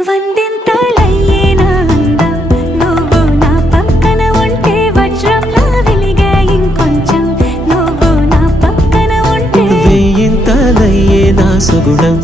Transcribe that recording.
వందింతలయ్యేనా అందం నువ్వు నా పక్కన ఉంటే వజ్రంలా వెలిగే ఇంకొంచెం నువ్వు నా పక్కన ఉంటే వేయింతలయ్యేనా సుగుణం